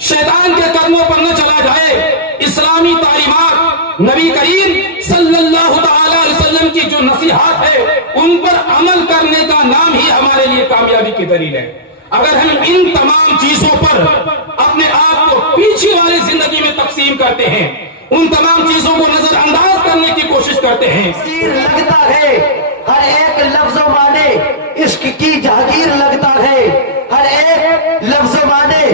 شیطان کے قدموں پر نہ چلا جائے، اسلامی تعلیمات، نبی کریم صلی اللہ تعالی علیہ وسلم کی جو نصیحات ہے ان پر عمل کرنے کا نام ہی ہمارے لیے کامیابی کی دلیل ہے۔ اگر ہم ان تمام چیزوں پر اپنے آپ کو پیچھے والی زندگی میں تقسیم کرتے ہیں، ان تمام چیزوں کو نظر انداز کرنے کی کوشش کرتے ہیں، لگتا ہے ہر ایک لفظ و معنی عشق کی جہانگیر لگتا ہے، ہر ایک لفظ و معنی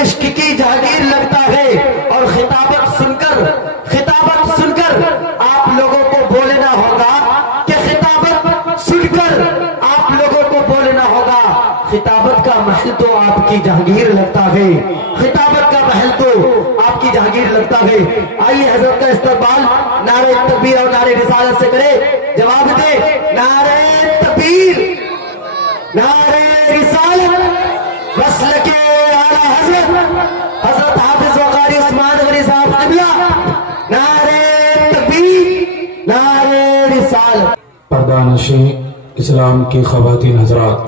عشق کی جہانگیر لگتا ہے، اور خطابت سن کر آپ لوگوں کو بولنا ہوگا کہ خطابت سن کر آپ لوگوں کو بولنا ہوگا خطابت کا محل تو آپ کی جہانگیر لگتا ہے، خطابت کا محل تو آپ کی جہانگیر لگتا ہے۔ آئیے حضرت کا استقبال نعرہ تکبیر اور نعرہ رسالت سے کرے، جواب دے نعرہ تکبیر، نعرہ رسالت، وصل کے اعلیٰ حضرت حافظ وقاری عثمان غنی صاحب قبلہ، نعرہ تکبیر، نعرہ رسالت۔ پردانشین اسلام کی خواتین حضرات،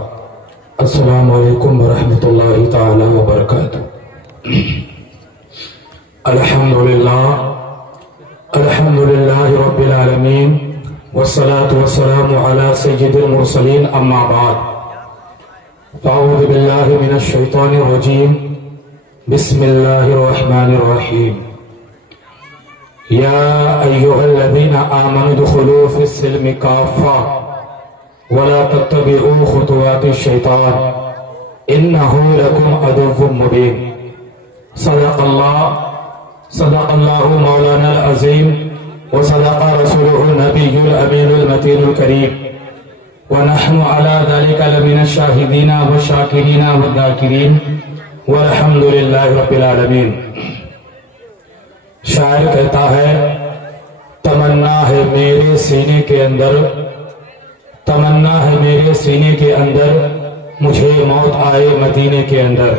السلام علیکم ورحمۃ اللہ تعالی وبرکاتہ۔ الحمدللہ رب العالمین، والصلاة والسلام علی سید المرسلین، اما بعد، فاعوذ باللہ من الشیطان الرجیم، بسم اللہ الرحمن الرحیم۔ یا ایہا الذین آمنوا ادخلوا فی السلم کافہ ولا تتبعوا خطوات الشیطان انہ لکم عدو مبین۔ صدق اللہ مولانا العظیم وصدق رسولہ النبی الامین المتین الکریم، ونحن على ذلك لمن الشاہدین والشاکرین والذاکرین والحمد للہ رب العالمین۔ شاعر کہتا ہے تمنا ہے میرے سینے کے اندر، تمنا ہے میرے سینے کے اندر، مجھے موت آئے مدینے کے اندر۔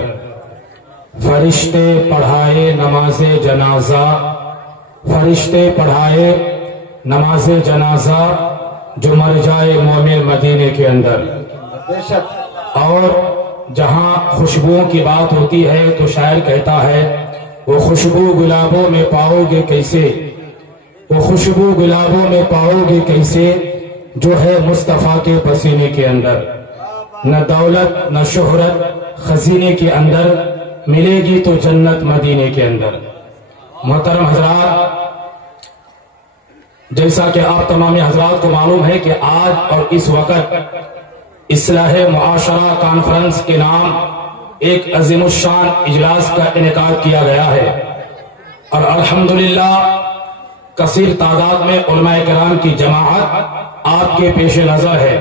فرشتے پڑھائے نماز جنازہ، فرشتے پڑھائے نماز جنازہ، جو مر جائے مومن مدینے کے اندر۔ اور جہاں خوشبوؤں کی بات ہوتی ہے تو شاعر کہتا ہے وہ خوشبو گلابوں میں پاؤ گے کیسے، وہ خوشبو گلابوں میں پاؤ گے کیسے، جو ہے مصطفیٰ کے پسینے کے اندر۔ نہ دولت نہ شہرت خزینے کے اندر، ملے گی تو جنت مدینے کے اندر۔ محترم حضرات، جیسا کہ آپ تمام حضرات کو معلوم ہے کہ آج اور اس وقت اصلاح معاشرہ کانفرنس کے نام ایک عظیم الشان اجلاس کا انعقاد کیا گیا ہے، اور الحمدللہ کثیر تعداد میں علماء کرام کی جماعت آپ کے پیش نظر ہے۔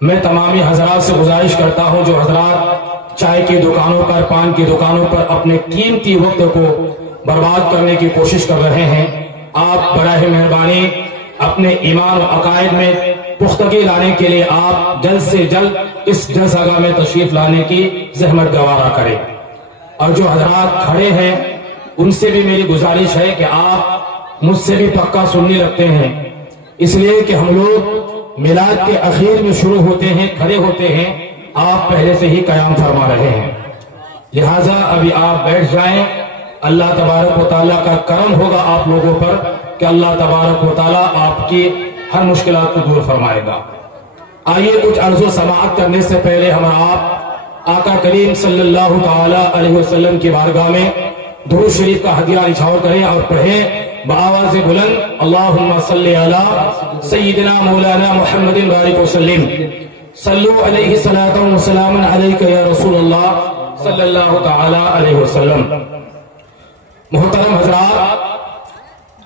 میں تمامی حضرات سے گزارش کرتا ہوں جو حضرات چائے کی دکانوں پر، پان کی دکانوں پر اپنے قیمتی وقت کو برباد کرنے کی کوشش کر رہے ہیں، آپ براہ مہربانی اپنے ایمان و عقائد میں پختگی لانے کے لیے آپ جلد سے جلد اس جلسہ میں تشریف لانے کی زحمت گوارا کریں۔ اور جو حضرات کھڑے ہیں ان سے بھی میری گزارش ہے کہ آپ مجھ سے بھی پکا سننی رکھتے ہیں، اس لیے کہ ہم لوگ میلاد کے اخیر میں شروع ہوتے ہیں، کھڑے ہوتے ہیں، آپ پہلے سے ہی قیام فرما رہے ہیں، لہٰذا ابھی آپ بیٹھ جائیں۔ اللہ تبارک و تعالیٰ کا کرم ہوگا آپ لوگوں پر کہ اللہ تبارک و تعالیٰ آپ کی ہر مشکلات کو دور فرمائے گا۔ آئیے کچھ عرض و سماعت کرنے سے پہلے ہم آپ آقا کریم صلی اللہ تعالی علیہ وسلم کی بارگاہ میں درود شریف کا ہدیہ نچھاور کریں اور پڑھیں بآواز بلند، اللہم صلی علی سیدنا مولانا محمد بارک وسلم، صلو علیہ صلاۃ و سلام علیک یا رسول اللہ صلی اللہ تعالی علیہ وسلم۔ محترم حضرات،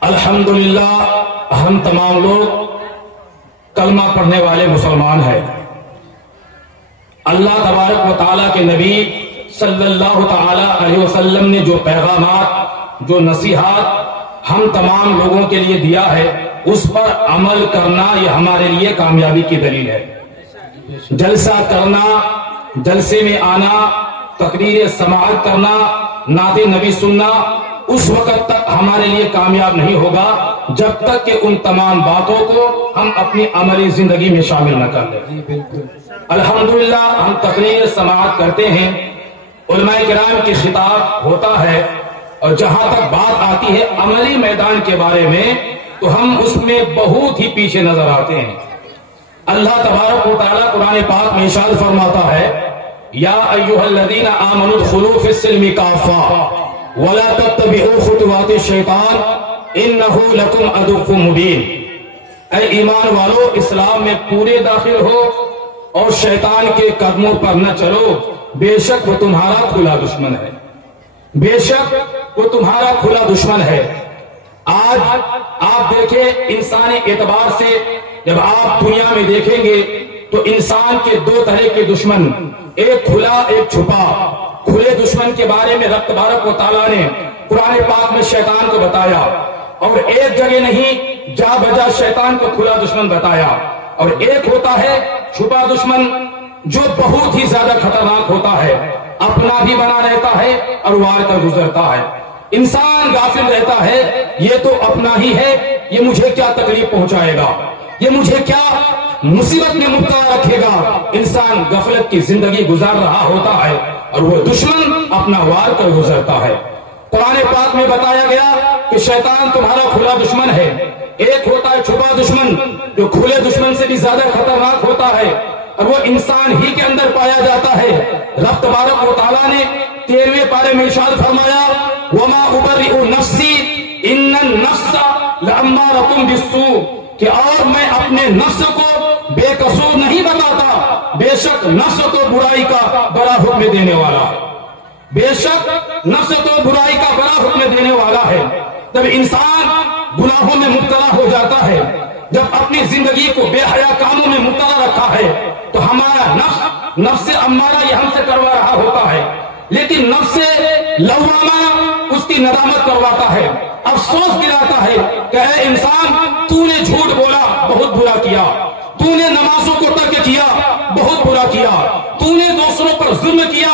الحمدللہ ہم تمام لوگ کلمہ پڑھنے والے مسلمان ہیں۔ اللہ تبارک و تعالیٰ کے نبی صلی اللہ تعالی علیہ وسلم نے جو پیغامات، جو نصیحات ہم تمام لوگوں کے لیے دیا ہے، اس پر عمل کرنا یہ ہمارے لیے کامیابی کی دلیل ہے۔ جلسہ کرنا، جلسے میں آنا، تقریر سماعت کرنا، نعت نبی سننا، اس وقت تک ہمارے لیے کامیاب نہیں ہوگا جب تک کہ ان تمام باتوں کو ہم اپنی عملی زندگی میں شامل نہ کر لیں۔ الحمدللہ ہم تقریر سماعت کرتے ہیں، علماء کرام کی خطاب ہوتا ہے، اور جہاں تک بات آتی ہے عملی میدان کے بارے میں تو ہم اس میں بہت ہی پیچھے نظر آتے ہیں۔ اللہ تبارک و تعالیٰ قرآن پاک میں ارشاد فرماتا ہے، یا ایھا الذین آمنوا ادخلوا فی السلم کافۃ ولا تتبعوا خطوات الشیطان انہ لکم عدو مبین۔ اے ایمان والو، اسلام میں پورے داخل ہو اور شیطان کے قدموں پر نہ چلو، بے شک وہ تمہارا کھلا دشمن ہے، بے شک وہ تمہارا کھلا دشمن ہے۔ آج آپ دیکھیں انسانی اعتبار سے جب آپ دنیا میں دیکھیں گے تو انسان کے دو طرح کے دشمن، ایک کھلا ایک چھپا۔ کھلے دشمن کے بارے میں رب تبارک و تعالیٰ نے قرآن پاک میں شیطان کو بتایا، اور ایک جگہ نہیں جا بجا شیطان کو کھلا دشمن بتایا، اور ایک ہوتا ہے چھپا دشمن جو بہت ہی زیادہ خطرناک ہوتا ہے، اپنا بھی بنا رہتا ہے اور وار کر گزرتا ہے۔ انسان غافل رہتا ہے، یہ تو اپنا ہی ہے، یہ مجھے کیا تکلیف پہنچائے گا، یہ مجھے کیا مصیبت میں مبتلا رکھے گا۔ انسان غفلت کی زندگی گزار رہا ہوتا ہے اور وہ دشمن اپنا وار کر گزرتا ہے۔ قرآن پاک میں بتایا گیا کہ شیطان تمہارا کھلا دشمن ہے، ایک ہوتا ہے چھپا دشمن جو کھلے دشمن سے بھی زیادہ خطرناک ہوتا ہے، اور وہ انسان ہی کے اندر پایا جاتا ہے۔ رب تبارک و تعالیٰ نے 13ویں پارے میں ارشاد فرمایا، وما ابرئ نفسی ان النفس لامارۃ بالسوء، کہ اور میں اپنے نفس کو بے قصور نہیں بتاتا، بے شک نفس تو برائی کا بڑا حکم دینے والا ہے، بے شک نفس تو برائی کا بڑا حکم دینے والا ہے۔ جب انسان گناہوں میں مبتلا ہو جاتا ہے، جب اپنی زندگی کو بے حیا کاموں میں مبتلا رکھا ہے، تو ہمارا نفس امارہ یہ ہم سے کروا رہا ہوتا ہے، لیکن نفس لوامہ اس کی ندامت کرواتا ہے، افسوس دلاتا ہے کہ اے انسان، تو نے جھوٹ بولا، بہت برا کیا، تو نے نمازوں کو ترک کیا، بہت برا کیا، تو نے دوسروں پر ظلم کیا،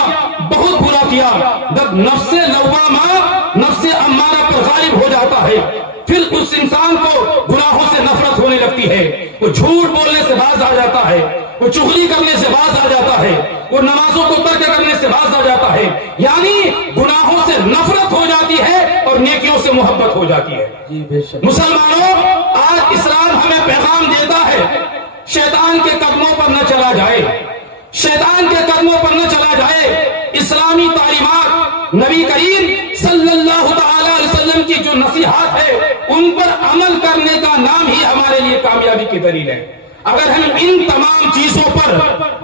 بہت برا کیا۔ جب نفس لوامہ نفس امارہ پر غالب ہو جاتا ہے، پھر اس انسان کو گناہوں سے نفرت ہونے لگتی ہے، وہ جھوٹ بولنے سے باز آ جاتا ہے، وہ چغلی کرنے سے باز آ جاتا ہے، وہ نمازوں کو ترک کرنے سے باز آ جاتا ہے، یعنی گناہوں سے نفرت ہو جاتی ہے اور نیکیوں سے محبت ہو جاتی ہے۔ مسلمانوں، آج اسلام ہمیں پیغام دیتا ہے، شیطان کے قدموں پر نہ چلا جائے، شیطان کے قدموں پر نہ چلا جائے۔ اسلامی تعلیمات، نبی کریم صلی اللہ تعالی علیہ وسلم کی جو نصیحات ہے، ان پر عمل کرنے کا نام ہی ہمارے لیے کامیابی کی دلیل ہے۔ اگر ہم ان تمام چیزوں پر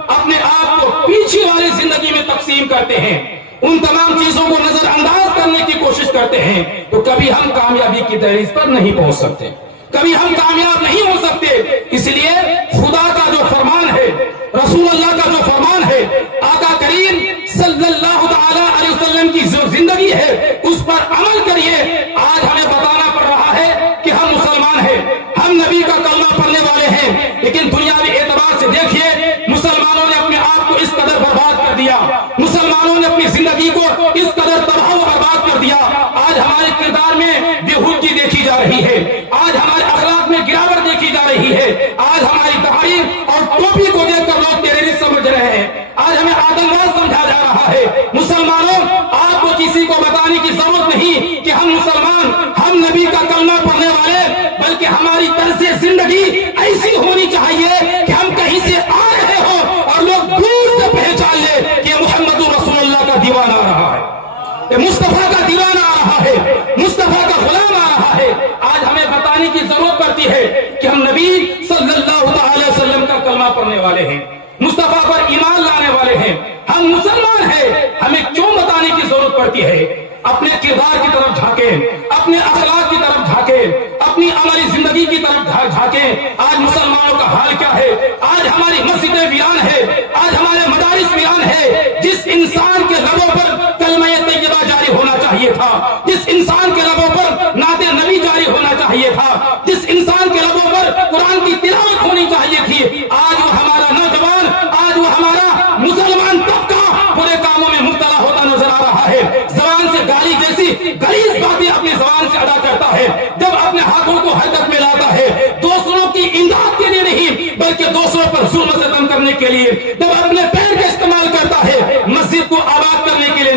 اپنے آپ کو پیچھے والی زندگی میں تقسیم کرتے ہیں، ان تمام چیزوں کو نظر انداز کرنے کی کوشش کرتے ہیں، تو کبھی ہم کامیابی کی دہلیز پر نہیں پہنچ سکتے، کبھی ہم کامیاب نہیں ہو سکتے۔ اس لیے خدا کا جو فرمان ہے، رسول اللہ کا جو فرمان ہے، آقا کریم صلی اللہ تعالی علیہ وسلم کی جو زندگی ہے، اس پر عمل کریے۔ آج ہمیں بتانا پڑ رہا ہے کہ ہم مسلمان ہیں، ہم نبی کا کلمہ پڑھنے والے ہیں، لیکن دنیاوی اعتبار سے دیکھیے، مسلمانوں نے اپنے آپ کو اس قدر برباد کر دیا، مسلمانوں نے اپنی زندگی کو اس قدر تباہ و برباد کر دیا۔ آج ہمارے کردار میں بےہودگی دیکھی جا رہی ہے، آج ہمارے اخلاق میں گراوٹ دیکھی جا رہی ہے، آج ہماری داڑھی اور ٹوپی کو دیکھ کر لوگ ٹیررسٹ سمجھ رہے ہیں، آج ہمیں آتنکواد سمجھا جا رہا ہے۔ مسلمانوں، آپ کو کسی کو بتانے کی ضرورت نہیں کہ ہم مسلمان، ہم نبی کا کلمہ پڑھنے والے، بلکہ ہماری طرز زندگی ایسی ہونی چاہیے کہ ہم کہیں سے آ رہے ہوں اور لوگ دور سے پہچان لے کہ محمد رسول اللہ کا دیوانہ آ رہا ہے، مصطفیٰ کا دیوانہ آ رہا ہے، مصطفیٰ کا غلام آ رہا ہے۔ آج ہمیں بتانے کی ضرورت پڑتی ہے کہ ہم نبی صلی اللہ علیہ وسلم کا کلمہ پڑھنے والے ہیں، مصطفیٰ پر ایمان لانے والے ہیں، ہم مسلمان ہیں۔ ہمیں کیوں بتانے کی ضرورت پڑتی ہے؟ اپنے کردار کی طرف جھانکیں، اپنے اخلاق کی طرف جھانکیں، اپنی عملی زندگی کی طرف جھانکیں۔ آج مسلمانوں کا حال کیا ہے؟ آج ہماری مسجدیں ویران ہے، آج ہمارے مدارس ویران ہے۔ جس انسان کے لبوں پر کلمہ طیبہ جاری ہونا چاہیے تھا، جس انسان کے لبوں پر نعت نبی جاری ہونا چاہیے تھا، جس انسان کے لبوں پر قرآن کی تلاوت ہونی چاہیے تھی، آج وہ ہمارا نوجوان، آج وہ ہمارا مسلمان طبقہ برے کاموں میں مبتلا ہوتا نظر آ رہا ہے۔ زبان سے گالی جیسی غلیظ باتیں اپنی زبان سے ادا کرتا ہے، جب اپنے ہاتھوں کو حرکت میں لاتا ہے دوسروں کی امداد کے لیے نہیں بلکہ دوسروں پر ظلم و ستم کرنے کے لیے، جب اپنے پیر کا استعمال کرتا ہے مسجد کو آباد کرنے کے لیے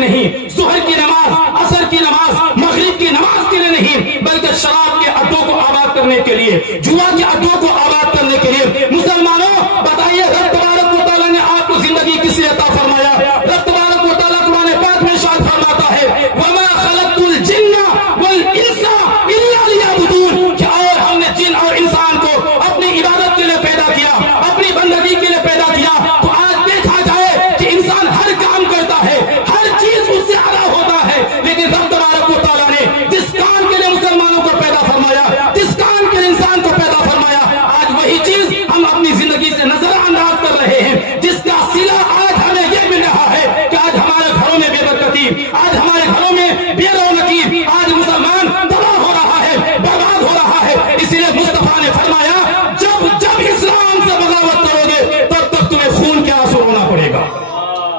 کی نماز مغرب کی نماز کے لیے نہیں، بلکہ شراب کے اڈوں کو آباد کرنے کے لیے، جوا کے اڈوں کو آباد کرنے کے لیے۔ مسلمانوں بتائیے، رب تبارک و تعالیٰ نے آپ کو زندگی کس لیے عطا فرمایا؟ رب تبارک و تعالیٰ قرآن پاک میں ارشاد فرماتا ہے وَمَا خَلَقْتُ الْجِنَّ وَالْإِنسَ إِلَّا لِيَعْبُدُونِ، کہ اور ہم نے جن اور انسان کو اپنی عبادت کے لیے پیدا کیا، اپنی بندگی کے لیے پیدا کیا۔ تو آج دیکھا جائے کہ انسان ہر کام کرتا ہے، ہر چیز اس سے ادا ہوتا ہے، لیکن رب تبارک و تعالیٰ نے جس کام کے لیے مسلمانوں کو پیدا فرمایا، جس کام کے لیے انسان کو پیدا فرمایا، آج وہی چیز ہم اپنی زندگی سے نظر انداز کر رہے ہیں، جس کا صلہ آج ہمیں یہ مل رہا ہے کہ آج ہمارے گھروں میں بے برکتی، آج ہمارے گھروں میں بے رونقی، آج مسلمان تباہ ہو رہا ہے، برباد ہو رہا ہے۔ اس لیے مصطفیٰ نے فرمایا جب جب اسلام سے بغاوت کرو گے تب تک تمہیں خون کے آنسو رونا پڑے گا،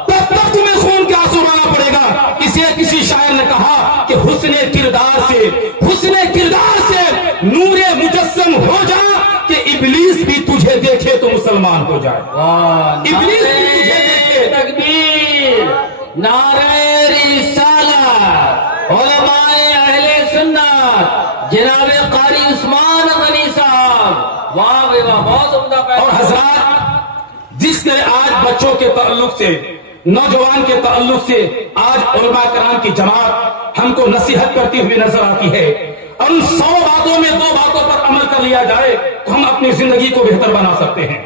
تب تک تمہیں خون کے آنسو رونا پڑے گا۔ کسی شاعر نے کہا کہ حسن کردار سے نور مجسم ہو جا کہ ابلیس بھی تجھے دیکھے تو مسلمان ہو جائے، ابلیس بھی تجھے دیکھے۔ تکبیر، نعرہ رسالت، علماء اہل سنت، جناب قاری عثمان غنی صاحب، واہ واہ، بہت عمدہ پیغام۔ اور حضرات، جس طرح آج بچوں کے تعلق سے، نوجوان کے تعلق سے آج علماء کرام کی جماعت ہم کو نصیحت کرتی ہوئی نظر آتی ہے، اور ان 100 باتوں میں 2 باتوں پر عمل کر لیا جائے تو ہم اپنی زندگی کو بہتر بنا سکتے ہیں،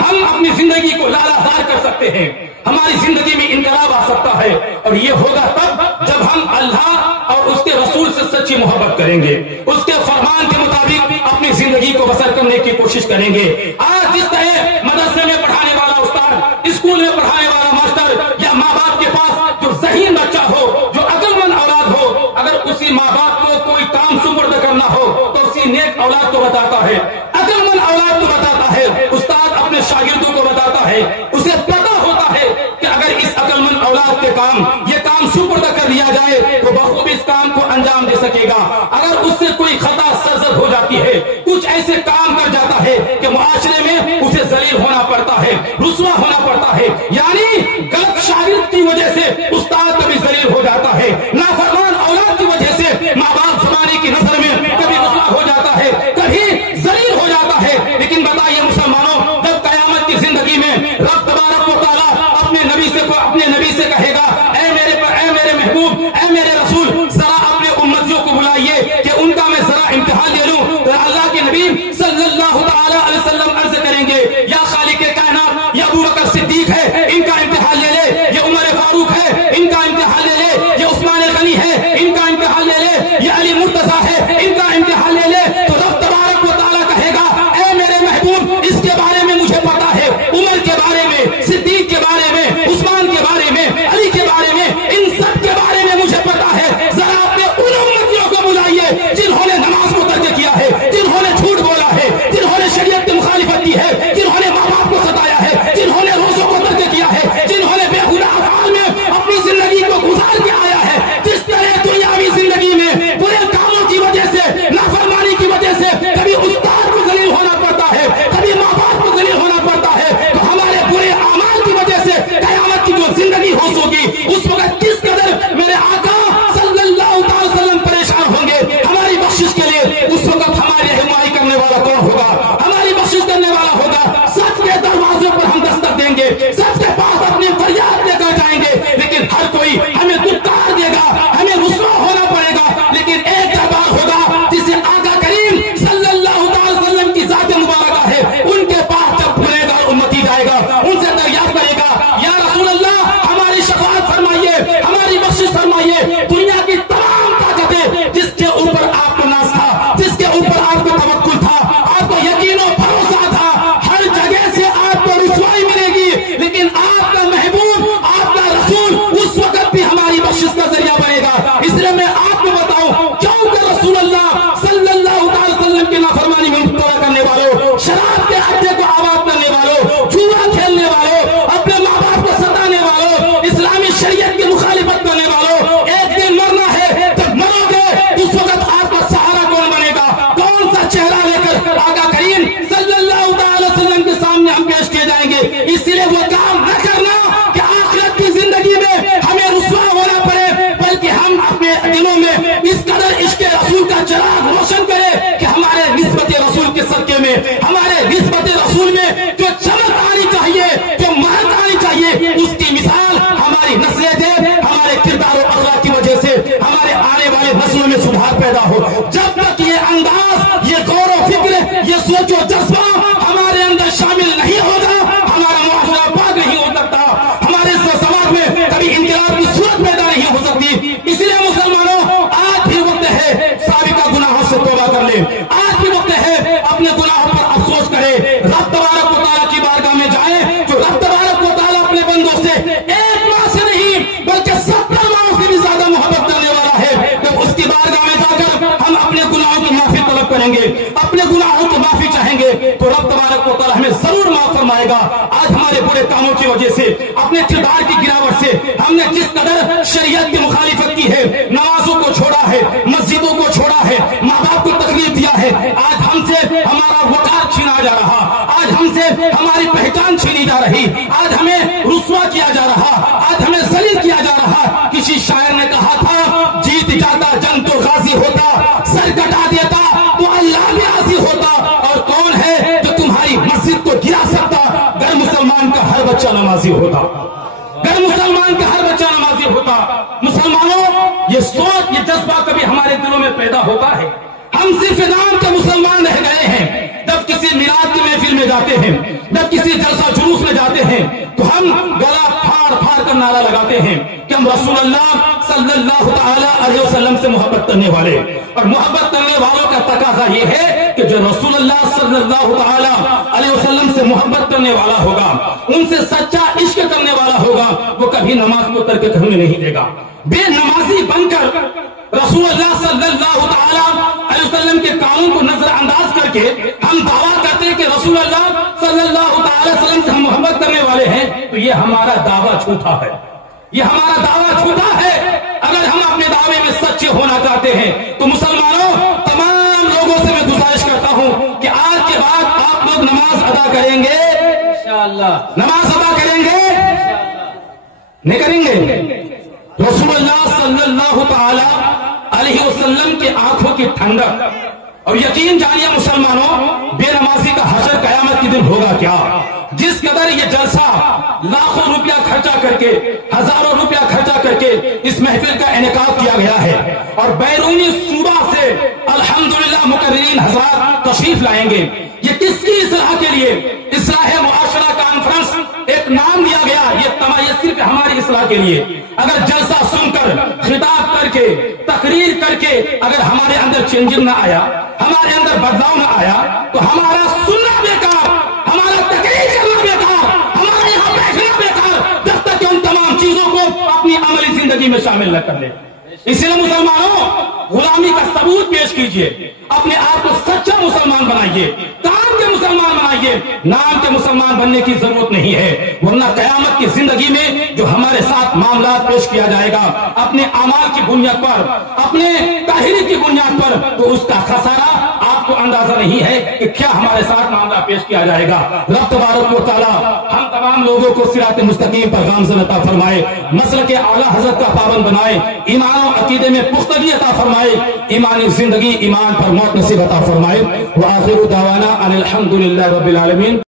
ہم اپنی زندگی کو لالہدار کر سکتے ہیں، ہماری زندگی میں انقلاب آ سکتا ہے، اور یہ ہوگا تب جب ہم اللہ اور اس کے رسول سے سچی محبت کریں گے، اس کے فرمان کے مطابق اپنی زندگی کو بسر کرنے کی کوشش کریں گے۔ آج جس طرح مدرسے میں پڑھانے والا استاد، اسکول میں پڑھانے والا ماسٹر، یا ماں باپ کے پاس جو ذہین بچہ ہو، جو عقل مند اولاد ہو، اگر اسی ماں باپ کو کوئی کام سپرد کرنا ہو تو اسی نیک اولاد کو بتاتا ہے، عقل مند اولاد کو بتاتا ہے، استاد اپنے شاگردوں کو بتاتا ہے، اسے پتا ہوتا ہے کہ اگر اس عقل مند اولاد کے کام یہ کام سپرد کر دیا جائے تو بخوبی اس کام کو انجام دے سکے گا۔ اگر اس سے کوئی خطا سرزد ہو جاتی ہے، کچھ ایسے کام کر جاتا ہے کہ معاشرے میں اسے ذلیل ہونا پڑتا ہے، رسوا ہونا پڑتا ہے، یعنی غلط شاگرد کی وجہ سے استاد کبھی ذلیل ہو جاتا ہے، نافرمان اولاد کی وجہ سے ماں باپ زمانے کی نظر میں کبھی رسوا ہو جاتا ہے، کبھی ذلیل ہو جاتا ہے۔ لیکن بتائیے مسلمانوں، جب قیامت کی زندگی میں رب تبارک و تعالیٰ اپنے نبی سے کہے گا اے میرے محبوب، اے میرے رسول، ذرا اپنے امتیوں کو بلائیے کہ ان کا میں ذرا امتحان لے لوں، تو اللہ کے نبی صلی اللہ تعالی علیہ وسلم عرض کریں گے یا خالق کائنات، یہ ابو بکر صدیق ہے، ان کا امتحان لے لے، یہ عمر فاروق ہے، ان کا امتحان لے لے، یہ عثمان غنی ہے، ان کا امتحان لے لے، یہ علی مرتضیٰ ہے، ان کا امتحان لے لے۔ تو رب تبارک و تعالیٰ کہے گا اے میرے محبوب، اس کے بارے میں مجھے پتا ہے، عمر کے بارے میں، صدیق کے بارے میں، عثمان کے بارے میں، علی کے بارے میں، ان سب کے بارے میں مجھے پتا ہے، ذرا اپنے ان امتیوں کو بلائیے جنہوں نے نماز کو ترک کیا ہے، جنہوں نے جھوٹ بولا ہے، جنہوں نے شریعت کی مخالفت کی ہے، جنہوں نے ماں باپ کو ستایا ہے، جنہوں نے روزوں کو ترک کیا ہے، جنہوں نے بےہودہ افعال میں اپنی زندگی کو گزار کے آیا ہے۔ جس طرح دنیاوی زندگی میں برے کاموں کی وجہ سے، نافرمانی کی وجہ سے کبھی استاد کو ذلیل ہونا پڑتا ہے، کبھی ماں باپ کو ذلیل ہونا پڑتا ہے، تو ہمارے برے اعمال کی وجہ سے قیامت کی جو زندگی ہوگی اس وقت کس قدر میرے آقا صلی اللہ تعالی وسلم پریشان ہوں گے ہماری بخشش کے لیے۔ اس وقت ہماری رہنمائی کرنے والا کون ہوگا؟ ہماری بخشش کرنے والا ہوگا۔ سچ کے دروازے پر ہم دستک دیں گے، سچ کے پاس اپنی فریاد لے کر جائیں گے، لیکن ہر کوئی ہمیں دھتکار دے گا، ہمیں رسوا ہونا پڑے گا، لیکن ایک دربار ہوگا جسے آقا کریم صلی اللہ تعالی وسلم کی ذات مبارکہ ہے، ان کے پاس جب بھولے گا امتی جائے گا، ان سے دریافت کرے گا یا رسول اللہ ہماری شفاعت فرمائیے، ہماری بخشش فرمائیے۔ دنیا کی تمام طاقتیں جس کے اوپر آپ کو ناز تھا، جس کے اوپر آپ کو توکل تھا، آپ کو یقین و بھروسہ تھا، ہر جگہ سے آپ کو رسوائی ملے گی، لیکن آپ کا محبوب، آپ کا رسول اس وقت بھی ہماری بخشش کا ذریعہ بنے گا۔ اس لیے میں آپ کو بتاؤں، کیوں کہ رسول اللہ صلی اللہ تعالی وسلم کی نافرمانی میں مبتلا کرنے والوں، شراب کے اڈے کو آباد کرنے والوں، جوا کھیلنے والوں، اپنے ماں باپ کو ستانے والوں، اسلامی شریعت کی مخالفت کرنے والوں، ایک دن دلوں میں اس قدر عشق رسول کا چراغ روشن کرے کہ ہمارے نسبت رسول کے صدقے میں، ہمارے نسبت رسول میں جو چمک آنی چاہیے، جو مہک آنی چاہیے، اس کی مثال ہماری نسلیں دے، ہمارے کردار و اخلاق کی وجہ سے ہمارے آنے والے نسلوں میں سدھار پیدا ہو۔ جب تک یہ انداز، یہ غور و فکر، یہ سوچ و جذبہ ہمارے اندر شامل نہیں ہوگا، ہمارا معاشرہ پاک نہیں ہو سکتا، ہمارے سماج میں کبھی انقلاب کی صورت پیدا نہیں ہو سکتی۔ اس لیے مسلمانوں، آج بھی وقت ہے سابقہ گناہوں سے توبہ کر لیں، آج بھی وقت ہے اپنے گناہوں پر افسوس کرے، رب تبارک و تعالیٰ کی بارگاہ میں جائیں، جو رب تبارک و تعالیٰ اپنے بندوں سے ایک ماہ سے نہیں بلکہ 70 ماہ سے بھی زیادہ محبت کرنے والا ہے۔ جب اس کی بارگاہ میں جا کر ہم اپنے گناہوں کی معافی طلب کریں گے، اپنے گناہوں کی معافی چاہیں گے، تو رب تبارک و تعالیٰ ہمیں ضرور معاف فرمائے گا۔ آج ہمارے برے کاموں کی وجہ سے، اپنے کردار کی گراوٹ سے ہم نے جس قدر شریعت کی مخالفت کی ہے، نمازوں کو چھوڑا ہے، مسجدوں کو چھوڑا ہے، ماں باپ کو تکلیف دیا ہے، آج ہم سے ہمارا وقار چھینا جا رہا، آج ہم سے ہماری پہچان چھینی جا رہی، آج ہمیں رسوا کیا جا رہا، آج ہمیں ذلیل کیا جا رہا۔ کسی شاعر نے کہا تھا، جیت جاتا جنگ تو غازی ہوتا، سر کٹا دیتا تو اللہ بھی راضی ہوتا، اور کون ہے جو تمہاری مسجد کو گرا سکتا؟ گر مسلمان کا ہر بچہ نمازی ہوتا، گر مسلمان کا ہر بچہ نمازی ہوتا۔ مسلمانوں، یہ سوچ، یہ جذبہ کبھی ہمارے دلوں میں پیدا ہوتا ہے؟ ہم صرف نام کے مسلمان رہ گئے ہیں۔ جب کسی میلاد کی محفل میں جاتے ہیں، جب کسی جلسہ جلوس میں جاتے ہیں، تو ہم گلا پھاڑ پھاڑ کر نعرہ لگاتے ہیں کہ ہم رسول اللہ صلی اللہ تعالی علیہ وسلم سے محبت کرنے والے، اور محبت کرنے والوں کا تقاضا یہ ہے کہ جو رسول اللہ صلی اللہ تعالی علیہ وسلم سے محبت کرنے والا ہوگا، ان سے سچا عشق کرنے والا ہوگا، وہ کبھی نماز کو ترک کرنے نہیں دے گا۔ بے نمازی بن کر رسول اللہ صلی اللہ تعالی علیہ وسلم کے قانون کو نظر انداز کر کے ہم دعویٰ کرتے ہیں کہ رسول اللہ صلی اللہ تعالی علیہ وسلم سے ہم محبت کرنے والے ہیں، تو یہ ہمارا دعویٰ جھوٹا ہے، یہ ہمارا دعویٰ جھوٹا ہے۔ اگر ہم اپنے دعوے میں سچے ہونا چاہتے ہیں تو مسلمانوں، تمام لوگوں سے میں گزارش کرتا ہوں کہ آج کے بعد آپ لوگ نماز ادا کریں گے، انشاءاللہ نماز ادا کریں گے، نہیں کریں گے؟ رسول اللہ صلی اللہ تعالی علیہ وسلم کی آنکھوں کی ٹھنڈک، اور یقین جانیے مسلمانوں، بے نمازی کا حشر قیامت کے دن ہوگا کیا؟ جس قدر یہ جلسہ لاکھوں روپیہ خرچہ کر کے، ہزاروں روپیہ خرچہ کر کے اس محفل کا انعقاد کیا گیا ہے، اور بیرونی صوبہ سے الحمدللہ مقررین حضرات تشریف لائیں گے، یہ کس کی اصلاح کے لیے؟ اصلاح معاشرہ کانفرنس ایک نام دیا گیا، یہ صرف ہماری اصلاح کے لیے۔ اگر جلسہ سن کر، خطاب کر کے، تقریر کر کے اگر ہمارے اندر چینجنگ نہ آیا، ہمارے اندر بدلاؤ نہ آیا، تو ہمارا سننا بیکار، ہمارا تقریر کرنا بیکار، ہمارے یہاں بیٹھنا بیکار، جب تک کہ ان تمام چیزوں کو اپنی عملی زندگی میں شامل نہ کر لے۔ اس لیے مسلمانوں، غلامی کا ثبوت پیش کیجئے، اپنے آپ کو سچا مسلمان بنائیے، کام کے مسلمان بنائیے، نام کے مسلمان بننے کی ضرورت نہیں ہے، ورنہ قیامت کی زندگی میں جو ہمارے ساتھ معاملات پیش کیا جائے گا اپنے اعمال کی بنیاد پر، اپنے طاہری کی بنیاد پر، تو اس کا خسارہ آپ کو اندازہ نہیں ہے کہ کیا ہمارے ساتھ معاملہ پیش کیا جائے گا۔ رب تبارک و تعالی ہم تمام لوگوں کو صراط مستقیم پر گامزن عطا فرمائے، مسلک اعلیٰ حضرت کا پابند بنائے، ایمان و عقیدے میں پختگی عطا فرمائے، ایمانی زندگی ایمان پر موت نصیب عطا فرمائے۔ وآخر دعوانا ان الحمدللہ رب العالمین۔